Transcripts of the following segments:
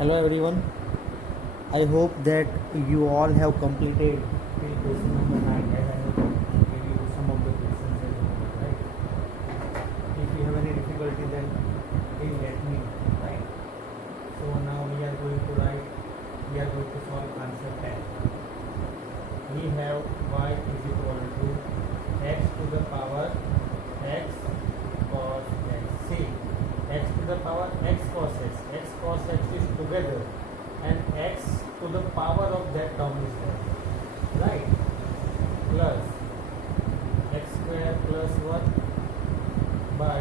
Hello everyone. I hope that you all have completed till question number 9 as I have given you some of the questions as well, right? If you have any difficulty then please let me know, right? So now we are going to solve answer 10. We have y is equal to x to the power x cos x. See, x to the power x cos x is together and x to the power of that term is there, right? Plus x square plus 1 by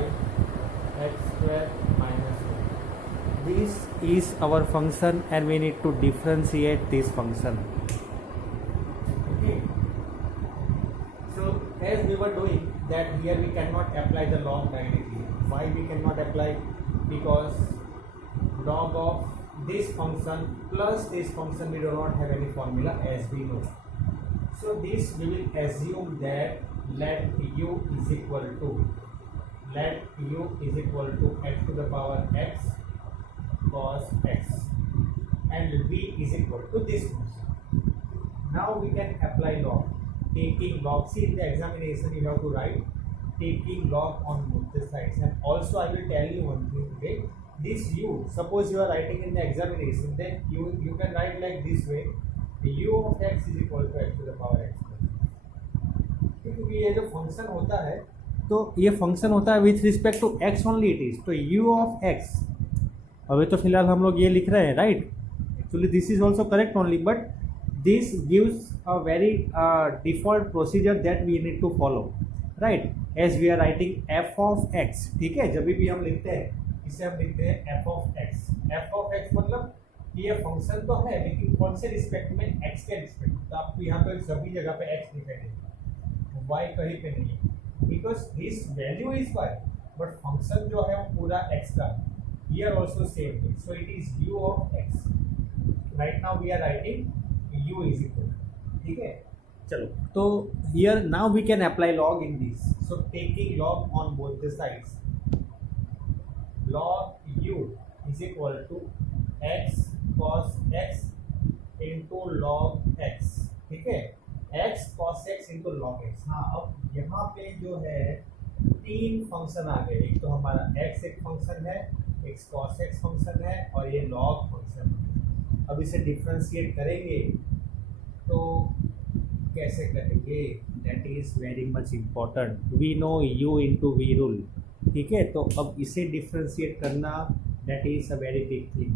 x square minus 1. This is our function and we need to differentiate this function. Okay. So as we were doing that, here we cannot apply the log directly. Why we cannot apply? Because log of this function plus this function, we do not have any formula as we know. So this we will assume that let u is equal to x to the power x cos x and v is equal to this function. Now we can apply log. Taking log, see in the examination you have to write taking log on both the sides. And also I will tell you one thing, okay? This u, suppose you are writing in the examination, then you can write like this way, u of x is equal to x to the power x. क्योंकि ये जो function होता है तो ये function होता है with respect to x only it is, तो u ऑफ x, अभी तो फिलहाल हम लोग ये लिख रहे हैं, right? Actually this is also correct only, but this gives a very default procedure that we need to follow, right? As we are writing f of x, ठीक है? जब भी हम लिखते हैं इसे हम लिखते हैं f ऑफ x मतलब ये फंक्शन तो है लेकिन कौन से रिस्पेक्ट में, x के रिस्पेक्ट। तो आपको यहाँ पे सभी जगह पे x दिखाई देगा, y कहीं पे नहीं है, because this value is y, but function जो है वो पूरा x का। Here also same thing, so it is u of x। Right now we are writing u is equal, ठीक है? चलो, तो here now we can apply log in this. So taking log on both the sides, log u is equal to x cos x into log x, ठीक है? x cos x into log x। हाँ, अब यहाँ पे जो है तीन function आ गए। एक तो हमारा x एक फंक्शन है, एक cos x फंक्शन है और ये log फंक्शन है। अब इसे डिफ्रेंशिएट करेंगे तो कैसे करेंगे? That is very much important. We know u into v rule, ठीक है? तो अब इसे डिफ्रेंशिएट करना that is a very big thing,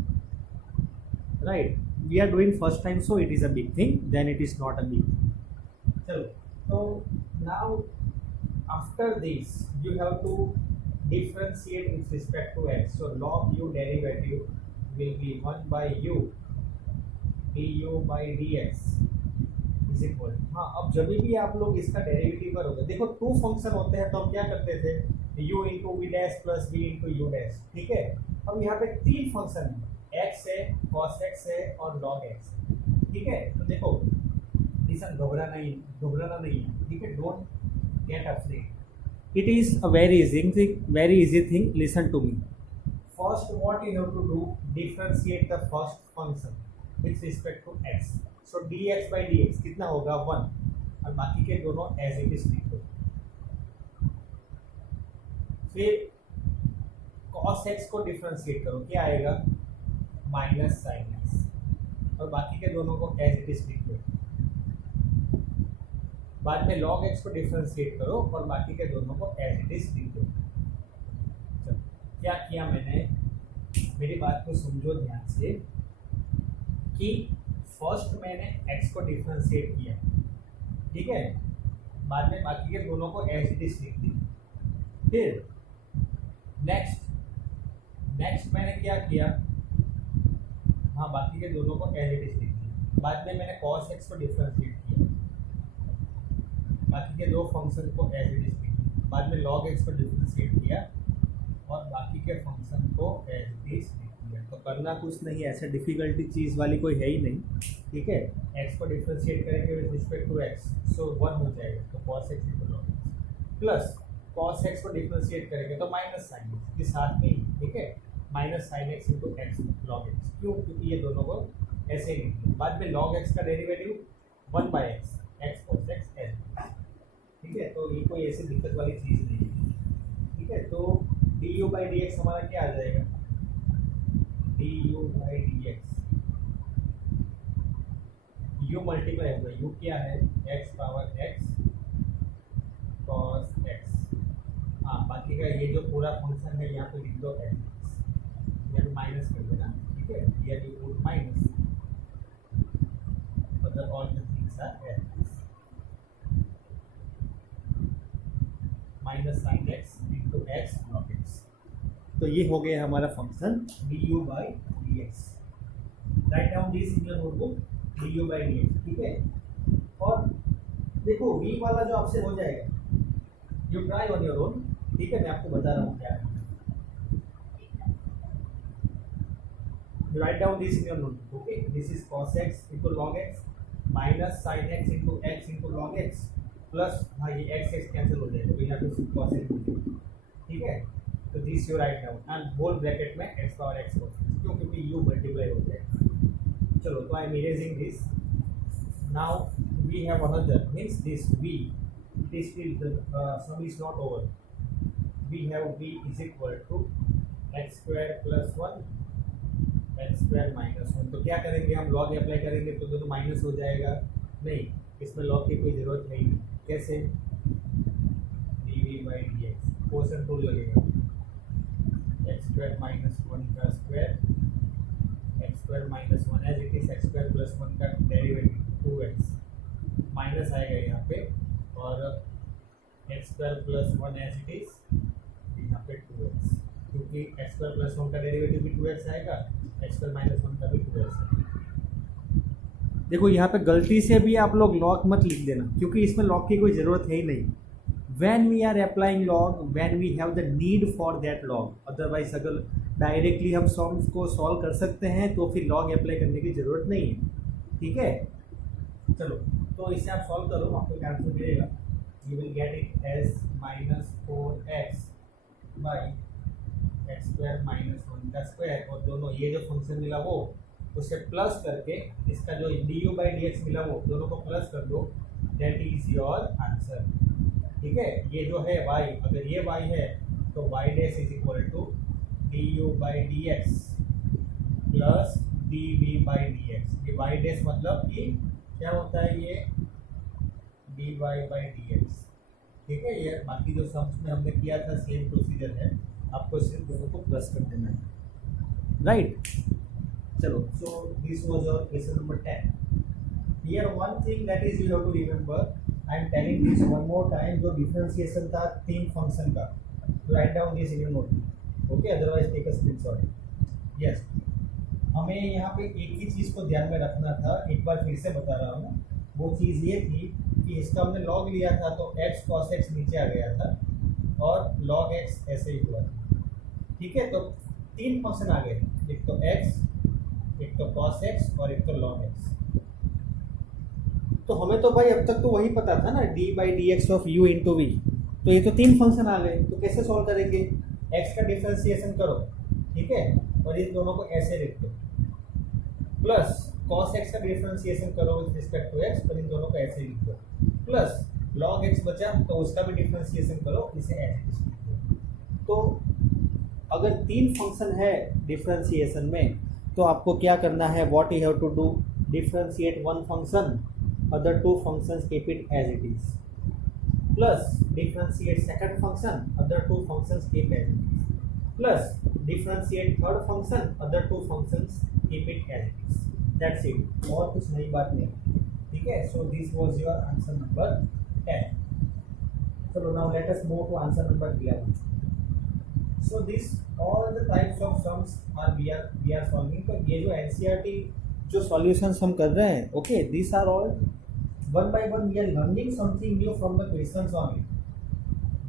right? We are doing first time, so it is a big thing, then it is not a big thing. चलो, तो now after this you have to differentiate with respect to x। So log u derivative will be 1 by u du by dx is equal. हाँ, अब जब भी आप लोग इसका derivative करोगे, देखो टू फंक्शन होते हैं तो हम क्या करते थे, u into v dash plus v into u dash, ठीक है? अब यहाँ पे तीन फंक्शन है, x है, cos x है और log x है, ठीक है? तो देखो लिसन, घबराना नहीं है, ठीक है? Don't get afraid, it is a very easy thing. Listen to me. First what you have to do, differentiate the first function with respect to x। So dx by dx कितना होगा? 1, और बाकी के दोनों एज इट इज लिख दो। फिर cos x को डिफरेंशिएट करो, क्या आएगा? माइनस साइन x, और बाकी के दोनों को एज इट इज लिख दो। बाद में log x को डिफरेंशिएट करो और बाकी के दोनों को एज इट इज लिख दो। चलो, क्या किया मैंने, मेरी बात को समझो ध्यान से कि फर्स्ट मैंने x को डिफरेंशिएट किया, ठीक है? बाद में बाकी के दोनों को एज इट इज लिख दिया। फिर नेक्स्ट मैंने क्या किया, हाँ, बाकी के दोनों को एज इट इज लिख दिया। बाद में मैंने cos x को डिफरेंशिएट किया, बाकी के दो फंक्शन को एज इट इज लिख दिया। बाद में log x को डिफरेंशिएट किया और बाकी के फंक्शन को एज इट इज लिख दिया। तो करना कुछ नहीं, ऐसे डिफिकल्टी चीज़ वाली कोई है ही नहीं, ठीक है? x को डिफरेंशिएट करेंगे विद रिस्पेक्ट टू x, सो 1 हो जाएगा, तो cos x into log x plus cos x को डिफरेंशिएट करेंगे तो माइनस साइन के साथ में, ठीक है? Minus sine x into x log x. क्यों? क्योंकि ये दोनों को ऐसे ही लिखते हैं। बाद में लॉग एक्स का derivative 1 by x, x cos x as. ठीक है, तो ये कोई ऐसी दिक्कत वाली चीज़ नहीं है। ठीक है, तो D u by d x हमारा क्या आ जाएगा? D u by d x, you multiply होगा, यू क्या है? X power x cos x. हाँ, बाकी का ये जो पूरा फंक्शन है यहाँ पे लिख दो एक्स, या तो माइनस कर देना। ठीक है, या यू पुट माइनस, मतलब all the things are x minus sine x into x log x. तो ये हो गया हमारा function d u by d x. Write down this in your notebook, d u by d x. ठीक है, और देखो v वाला जो आपसे हो जाएगा, you try on your own. ठीक है, मैं आपको बता रहा हूँ क्या है। You write down this in your notebook. Okay, this is cos x into log x minus sin x into log x plus हाँ ये x x कैंसिल हो जाएगा, तो यहाँ पे cos x। ठीक है, तो this you write down and whole bracket में x power x cos x, क्यों? क्योंकि u मल्टीप्लाई हो जाएगा। चलो, तो I am erasing this. Now we have another, means this v, it is still the sum is not over. We have v is equal to x square plus 1 x square minus 1। तो क्या करेंगे हम? Log apply करेंगे तो दोनों minus हो जाएगा। नहीं, इसमें लॉग की कोई ज़रूरत है ही नहीं। कैसे? D v by d x, quotient rule लगेगा। एक्स स्क्वायर माइनस 1 का square, x square minus 1 as it is x square plus 1 का डेरिवेटिव 2x, माइनस आएगा यहाँ पे, और x square plus 1 as it is यहाँ पे 2x, क्योंकि एक्स स्क्वायर प्लस 1 का डेरिवेटिव भी 2x आएगा, एक्स स्क्वायर माइनस 1 का भी 2x आएगा। देखो यहाँ पे गलती से भी आप लोग लॉग मत लिख देना, क्योंकि इसमें लॉग की कोई ज़रूरत है ही नहीं। When we are applying log, when we have the need for that log, otherwise अगर डायरेक्टली हम सम्स को सॉल्व कर सकते हैं तो फिर लॉग अप्लाई करने की ज़रूरत नहीं है। ठीक है, चलो, तो इसे आप सॉल्व करो, आपको एक आंसर मिलेगा। You will get it as minus 4x by x square minus 1 का स्क्वायर, और दोनों ये जो फंक्शन मिला वो उसे प्लस करके इसका जो D u by d x मिला वो दोनों को प्लस कर दो, दैट इज योर आंसर। ठीक है, ये जो है y, अगर ये y है तो y dash is equal to d u by d x plus d v by d x. ये y डैश मतलब कि क्या होता है? ये d y by d x. ठीक है, ये बाकी जो सम्स में हमने किया था सेम प्रोसीजर है, आपको सिर्फ दोनों को प्लस कर देना है। राइट, चलो, so this was your question number 10। Here one thing that is you have to remember, I am telling this one more time. जो डिफरेंशिएशन था 3 फंक्शन का, तो right down this in your notebook. Okay, otherwise take a screenshot. Yes, हमें यहाँ पे एक ही चीज़ को ध्यान में रखना था, एक बार फिर से बता रहा हूँ। वो चीज़ ये थी कि इसका हमने लॉग लिया था तो x cos x नीचे आ गया था और log x ऐसे ही हुआ था। ठीक है, तो 3 फंक्शन आ गए, एक तो x, एक तो cos x और एक तो log x। तो हमें तो भाई अब तक तो वही पता था ना, d by d x of u into v. तो ये तो 3 फंक्शन आ गए, तो कैसे सॉल्व करेंगे? x का डिफरेंशिएशन करो, ठीक है, और इन दोनों को ऐसे लिख दो, प्लस cos x का डिफरेंशिएशन करो विद रिस्पेक्ट टू x, और इन दोनों को ऐसे लिख दो, प्लस log x बचा तो उसका भी डिफरेंशिएशन करो, इसे ऐसे लिख दो। तो अगर 3 फंक्शन है डिफरेंशिएशन में, तो आपको क्या करना है? What you have to do, differentiate one function, other 2 functions keep it as it is, plus differentiate second function, other 2 functions keep as it is, plus differentiate third function, other 2 functions keep it as it is. That's it, और कुछ नई बात नहीं। ठीक है, so this was your answer number 10. So now let us move to answer number 11. So this all the types of sums are we are solving. तो ये जो NCERT जो सॉल्यूशंस हम कर रहे हैं, okay, this are all one by one we are learning something new from the questions only.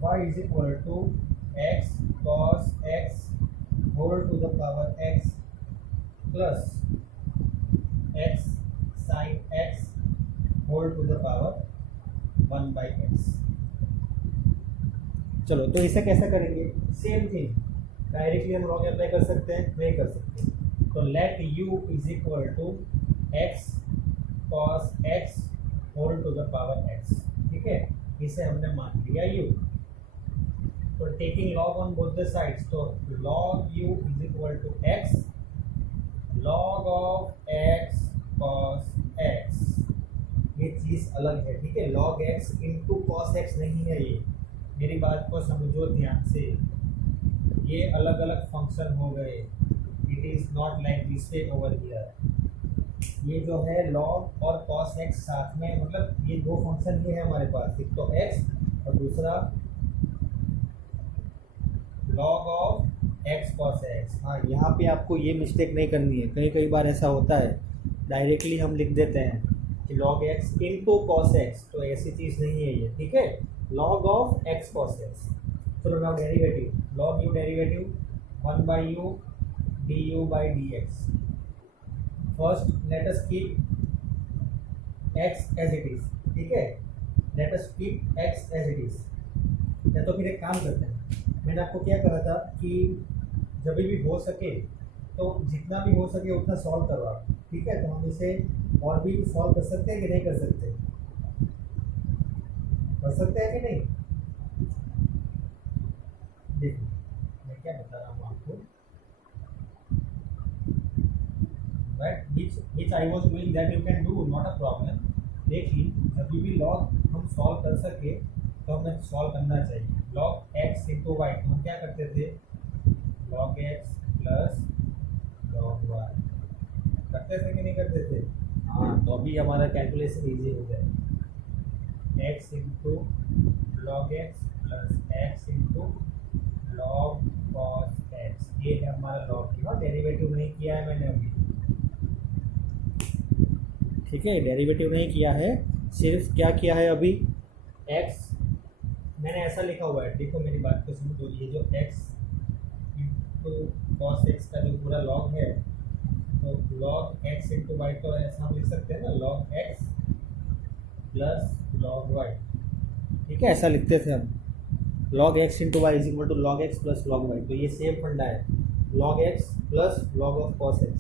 y is equal to x cos x whole to the power x plus x sin x whole to the power 1 by x। चलो, तो इसे कैसे करेंगे? Same thing, directly हम log apply कर सकते हैं? नहीं कर सकते। तो let u is equal to x cos x whole to the power x, ठीक है, इसे हमने मान लिया u। तो taking log on both the sides, तो log u is equal to x log of x cos x, ये चीज़ अलग है, ठीक है। Log x into cos x नहीं है ये, मेरी बात को समझो ध्यान से, ये अलग अलग फंक्शन हो गए। It is not like this way over here. ये जो है लॉग और कॉस x साथ में, मतलब ये दो फंक्शन ये है हमारे पास, एक तो x और दूसरा log of x cos x। हाँ, यहाँ पे आपको ये मिस्टेक नहीं करनी है। कई बार ऐसा होता है, डायरेक्टली हम लिख देते हैं कि log x into cos x, तो ऐसी चीज़ नहीं है ये, ठीक है। Log of x cos x। चलो now derivative, log u derivative 1 by u d u by d x. First let us keep x as it is, ठीक है, let us keep x as it is. या तो फिर एक काम करते हैं, मैंने आपको क्या कहा था कि जब भी हो सके तो जितना भी हो सके उतना सॉल्व करो आप, ठीक है। तो हम इसे और भी सॉल्व कर सकते हैं कि नहीं कर सकते? कर सकते हैं कि नहीं? देखिए मैं क्या बता रहा हूँ आपको, right, which I was doing that you can do, not a problem। लेकिन जब भी लॉग हम सॉल्व कर सके तो हमें सॉल्व करना चाहिए। लॉग x इंटू वाई, तो हम क्या करते थे, log x plus log y करते थे कि नहीं करते थे? हाँ, तो अभी हमारा कैलकुलेशन इजी हो जाए। x into log x plus x into log cos x, ये है हमारा लॉग की, डेरिवेटिव नहीं किया है मैंने अभी, ठीक है, डेरिवेटिव नहीं किया है, सिर्फ क्या किया है अभी, x मैंने ऐसा लिखा हुआ है, देखो मेरी बात को समझो, ये जो x इंटू कॉस x का जो पूरा लॉग है, तो लॉग x इंटू वाई, तो ऐसा हम लिख सकते हैं ना, log x plus log y, ठीक है, ऐसा लिखते थे हम, log x into y is equal to log x plus log y. तो ये सेम फंडा है, log x plus log of cos x।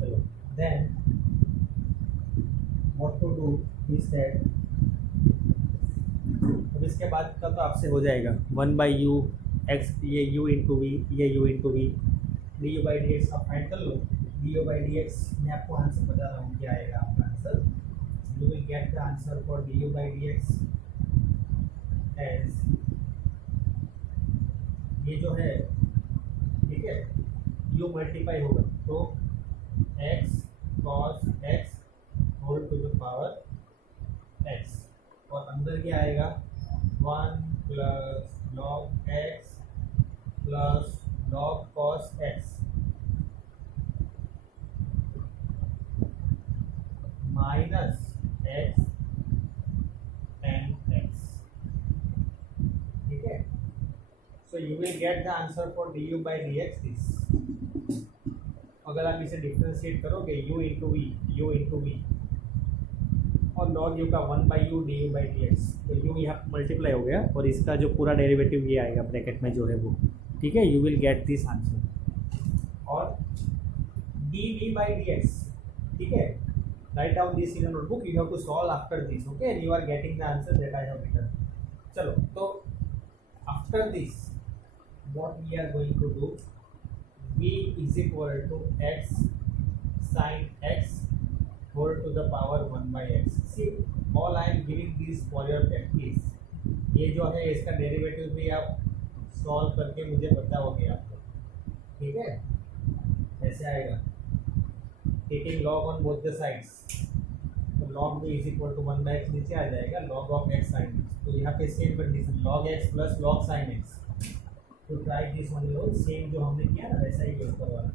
चलो then what to do is that, अब इसके बाद का तो आपसे हो जाएगा 1 बाई यू एक्स, ये u इंटू वी, ये u into v, d u by d x आप फाइंड कर लो। D u by d x मैं आपको आंसर बता रहा हूँ क्या आएगा आपका answer. You will get the answer for d u by d x as, ये जो है, ठीक है, u मल्टीप्लाई होगा तो x cos x whole to the power x, और अंदर क्या आएगा, 1 plus log x plus log cos x minus x and x, ठीक है। So you will get the answer for d u by d x this. अगर आप इसे differentiate करोगे u इंटू वी और लॉग u का 1 by u d u by d x, तो u यहाँ मल्टीप्लाई हो गया और इसका जो पूरा डेरिवेटिव ये आएगा ब्रैकेट में जो है वो, ठीक है। You will get this answer. और d v by d x, ठीक है, write down this in notebook, you have to solve after this, okay, and you are getting the answer that I have written. चलो, तो after this what we are going to do, v is equal to x sin x whole to the power 1 by x। See, all I am giving this for your practice। ये जो है इसका derivative भी आप solve करके मुझे बताओगे आप लोग, ठीक है, ऐसे आएगा, taking log on both the sides, तो लॉग भी is equal to 1 by x नीचे आ जाएगा, log of x sin x, तो यहाँ पे same condition log x plus log sin x। तो ट्राई दिस वन लो, सेम जो हमने किया ना वैसा ही यूज करवाना,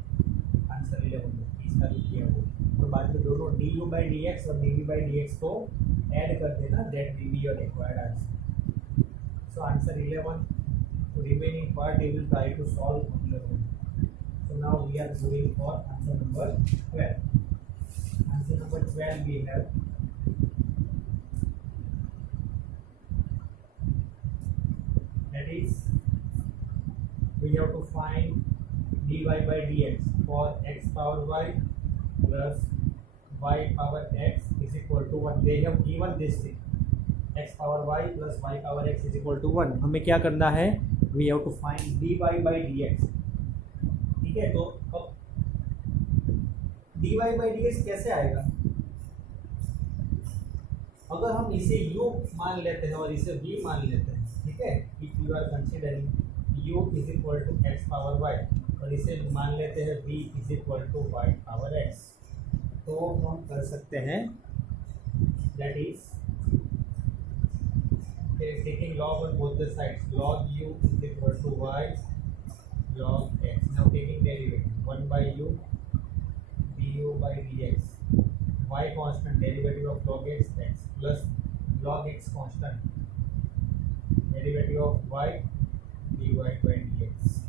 आंसर 11 इसका भी किया वो, और बाद में दोनों d u by d x और d v by d x को ऐड कर देना, that will be your required answer. So answer 11, तो remaining part you will try to solve on your own. So now we are going for answer number 12। Answer number 12 we have that is we have to find dy by dx for x power y plus y power x is equal to 1. They have given this thing x power y plus y power x is equal to 1. हमें क्या करना है, we have to find dy by dx. ठीक है, तो अब dy by dx कैसे आएगा? अगर हम इसे u मान लेते हैं और इसे v मान लेते हैं, ठीक है, if you are considering u is equal to x power y और इसे मान लेते हैं v is equal to y power x, तो हम कर सकते हैं that is taking log on both the sides, log u is equal to y log x. Now taking derivative 1 by u du by dx, y constant, derivative of log x x plus log x constant, derivative of y dy by dx.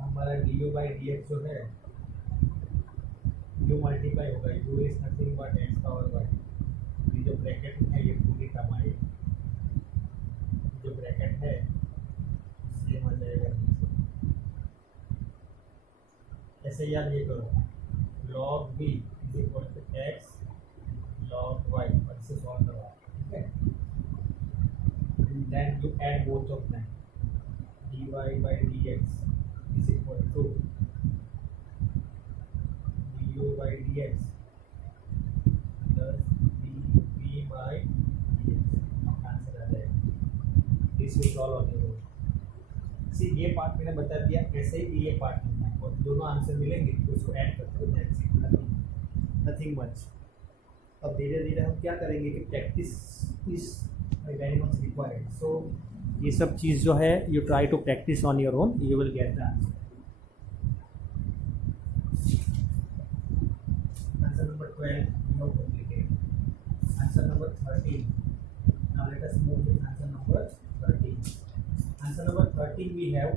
हमारा du by dx जो है u multiply होगा, u is nothing but x power y. ये जो bracket है ये पूरी term आएगी, जो ब्रैकेट है सेम आ जाएगा नीचे. ऐसे याद ये करो, log v is equal to x log y, और इसे सॉल्व करवा, ठीक है, then you add both of them, dy by dx is equal to du by dx plus dv by dx. Answer आ जाएगा. This is all on your. See ये पार्ट मैंने बता दिया, ऐसे ही ये पार्ट लिखना है और दोनों आंसर मिलेंगे तो उसको ऐड करते हो, दैट्स इट, नथिंग मच. अब धीरे धीरे हम क्या करेंगे कि practice is very much required. So ये सब चीज़ जो है you try to practice on your own, you will get the answer. Answer number 12 no complicated. Answer number 13. Now let us move to answer number 13. Answer number 13 we have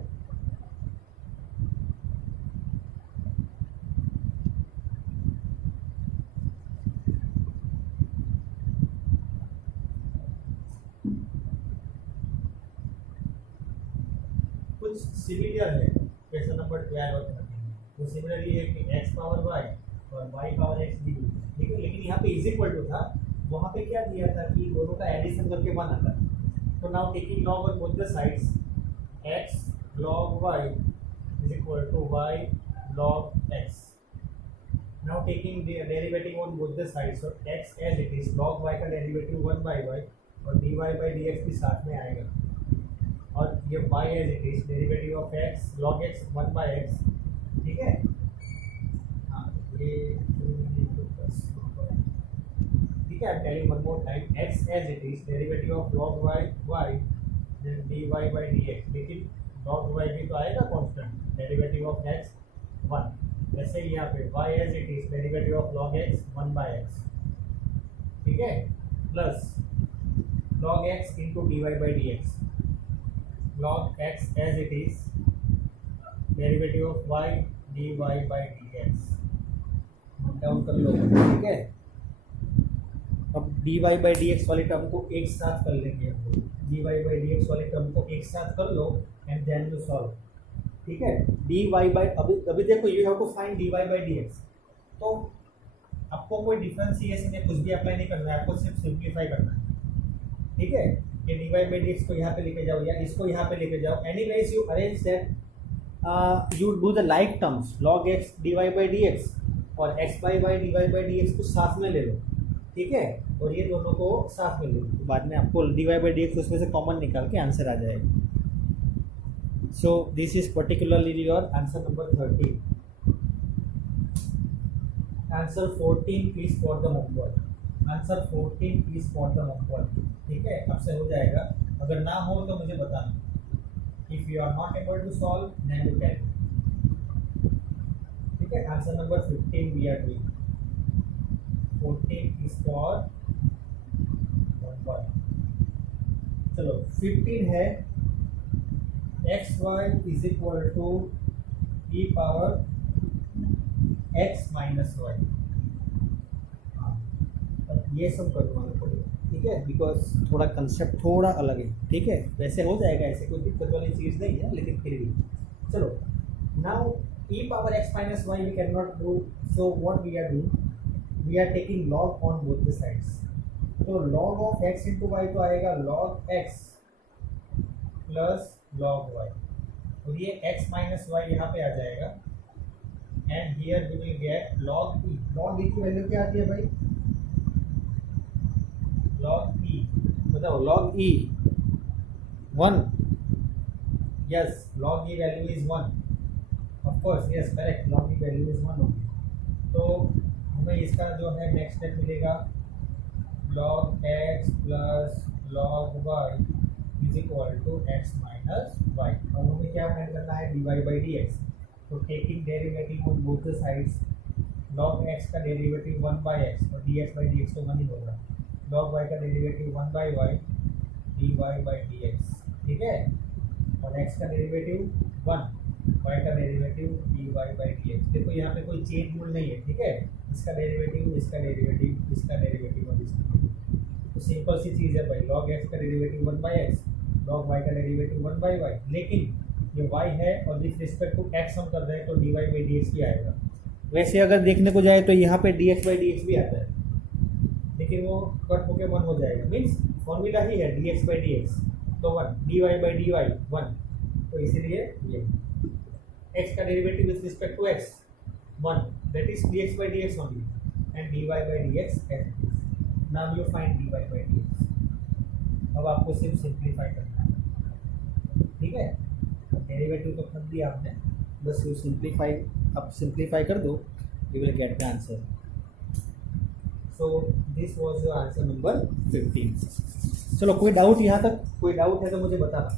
कुछ similar है question number 12 और 13. वो सिमिलर ये है कि x power y और y power x दी हुई है, ठीक है, लेकिन यहाँ पे इज इक्वल टू था, वहाँ पे क्या दिया था कि दोनों का एडिशन करके 1 आता है. तो now taking log on both the sides, x log y is equal to y log x. Now taking the derivative on both the sides, so x as it is, log y का derivative 1 by y और dy by dx भी साथ में आएगा, और ये y as it is, derivative of x log x 1 by x, ठीक है. हाँ ये ठीक है. Telling one more time, x as it is, derivative of log y y then dy by dx, लेकिन log y भी तो आएगा कांस्टेंट, डेरिवेटिव ऑफ x 1. वैसे ही यहाँ पे y as it is, derivative of log x 1 by x, ठीक है, plus log x into dy by dx, log x as it is, derivative of y dy by dx. Note down कर लो, ठीक है. अब dy by dx वाली term को एक साथ कर लेंगे हम लोग. dy by dx वाले टर्म को एक साथ कर लो एंड देन यू सॉल्व, ठीक है. dy by अभी देखो, you have to find dy by dx. तो आपको कोई डिफरेंशिएशन या कुछ भी अप्लाई नहीं करना है, आपको सिर्फ सिंप्लीफाई करना है, ठीक है. कि dy by dx को यहाँ पे लेके जाओ या इसको यहाँ पे लेके जाओ, anyways you arrange that, you do the like terms, log x dy by dx और x by y dy by dx को साथ में ले लो, ठीक है, और ये दोनों को साथ में लो. तो बाद में आपको dy by dx उसमें से कॉमन निकाल के आंसर आ जाएगा. So this is particularly your answer number 13. Answer 14 is for the मोमबॉय. आंसर 14 इज फॉर द मोमबॉय, ठीक है. आपसे हो जाएगा, अगर ना हो तो मुझे बताना. If you are not able to solve then you can, ठीक है. Answer number 15 we are doing. 14 is for 1 by. चलो 15 है xy is equal to e power x minus y. अब ये सब करवाना पड़ेगा, ठीक है, बिकॉज थोड़ा कंसेप्ट थोड़ा अलग है, ठीक है, वैसे हो जाएगा, ऐसे कोई दिक्कत वाली चीज़ नहीं है, लेकिन फिर भी चलो। Now e power x minus y we cannot do, so what we are doing, we are taking log on both the sides. तो log of x into y तो आएगा log x plus log y, और ये x minus y यहाँ पे आ जाएगा, and here we will get log e. log e की वैल्यू क्या आती है भाई? log e, बताओ, log e 1, yes, log e value is 1, of course, yes correct, log e value is 1 होगी। तो हमें इसका जो है नेक्स्ट स्टेप मिलेगा log x plus log y is equal to x minus y, और हमें क्या फाइंड करना है? dy by dx। तो taking derivative on both the sides, log x का डेरिवेटिव 1 बाई एक्स, और dx बाई dx तो 1 ही होगा, log y का derivative 1 by y dy by dx, ठीक है, और x का डेरिवेटिव 1, y का डेरिवेटिव dy बाई dx। देखो यहाँ पे कोई चेंज रूल नहीं है, ठीक है, इसका डेरिवेटिव, इसका डेरिवेटिव, इसका डेरिवेटिव और इसका डेरिवेटिव, तो सिंपल सी चीज़ है भाई, log x का derivative 1 by x, log y का डेरिवेटिव 1 बाई y, लेकिन ये y है और विथ रिस्पेक्ट टू x हम कर रहे हैं तो dy बाई dx भी आएगा। वैसे अगर देखने को जाए तो यहाँ पे dx बाई dx भी आता है, लेकिन वो कट होके 1 हो जाएगा, मीन्स फॉर्मूला ही है dx बाई dx, तो 1, dy बाई dy 1, तो इसीलिए ये x का derivative with respect to x 1, that is dx by dx only, and dy by dx as it is. Now you find dy by dx. अब आपको सिर्फ simplify करना है, ठीक है, डेरिवेटिव तो कर दिया आपने, बस यू सिंप्लीफाई, अब सिंप्लीफाई कर दो, you will get the answer. So this was your answer number 15। चलो, कोई डाउट यहाँ तक? कोई डाउट है तो मुझे बताना।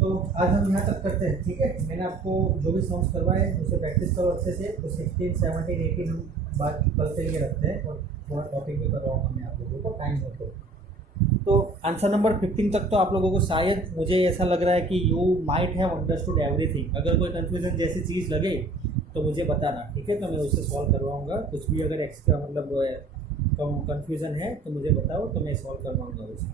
तो आज हम यहाँ तक करते हैं, ठीक है, मैंने आपको जो भी सॉन्ग्स करवाए उसे प्रैक्टिस करो अच्छे से। तो 16, 17, 18 हम बात कल के लिए रखते हैं, और थोड़ा टॉपिक भी करवाऊँगा मैं आप लोगों को, टाइम हो तो आंसर नंबर 15 तक तो आप लोगों को शायद, मुझे ऐसा लग रहा है कि you might have understood everything. अगर कोई कन्फ्यूजन जैसी चीज़ लगे तो मुझे बताना, ठीक है, तो मैं उससे सॉल्व करवाऊँगा। कुछ भी अगर एक्स्ट्रा मतलब कन्फ्यूज़न है तो मुझे बताओ, तो मैं सॉल्व करवाऊँगा उसे,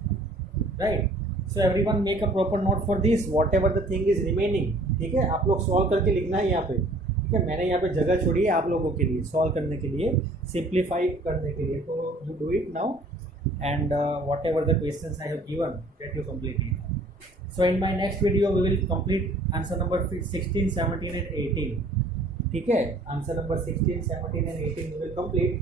right. So everyone make a proper note for this, what ever the thing is remaining, ठीक है, आप लोग सॉल्व करके लिखना है यहाँ पे, ठीक है। मैंने यहाँ पे जगह छोड़ी है आप लोगों के लिए सॉल्व करने के लिए, सिंप्लीफाई करने के लिए, तो you do it now, and whatever the questions I have given, that you complete it. So in my next video we will complete answer number 16, 17 and 18, ठीक है, answer number 16, 17 and 18 we will complete.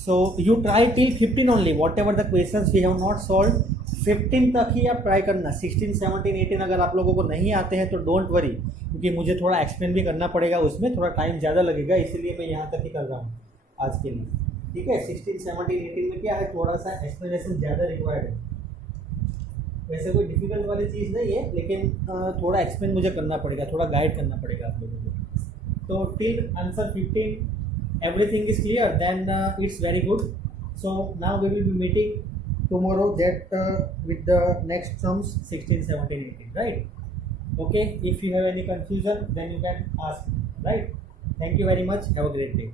So you try till 15 only, whatever the questions we have not solved, 15 तक ही आप try करना। 16, 17, 18 अगर आप लोगों को नहीं आते हैं तो डोंट वरी, क्योंकि मुझे थोड़ा एक्सप्लेन भी करना पड़ेगा, उसमें थोड़ा टाइम ज़्यादा लगेगा, इसीलिए मैं यहाँ तक ही कर रहा हूँ आज के लिए, ठीक है। 16, 17, 18 में क्या है, थोड़ा सा एक्सप्लेनेशन ज़्यादा रिक्वायर्ड है, वैसे कोई डिफिकल्ट वाली चीज़ नहीं है, लेकिन थोड़ा एक्सप्लेन मुझे करना पड़ेगा, थोड़ा गाइड करना पड़ेगा आप लोगों को। तो till answer 15 everything is clear, then it's very good. So now we will be meeting tomorrow that with the next sums 16, 17, 18, right? Okay, if you have any confusion then you can ask, right? Thank you very much, have a great day.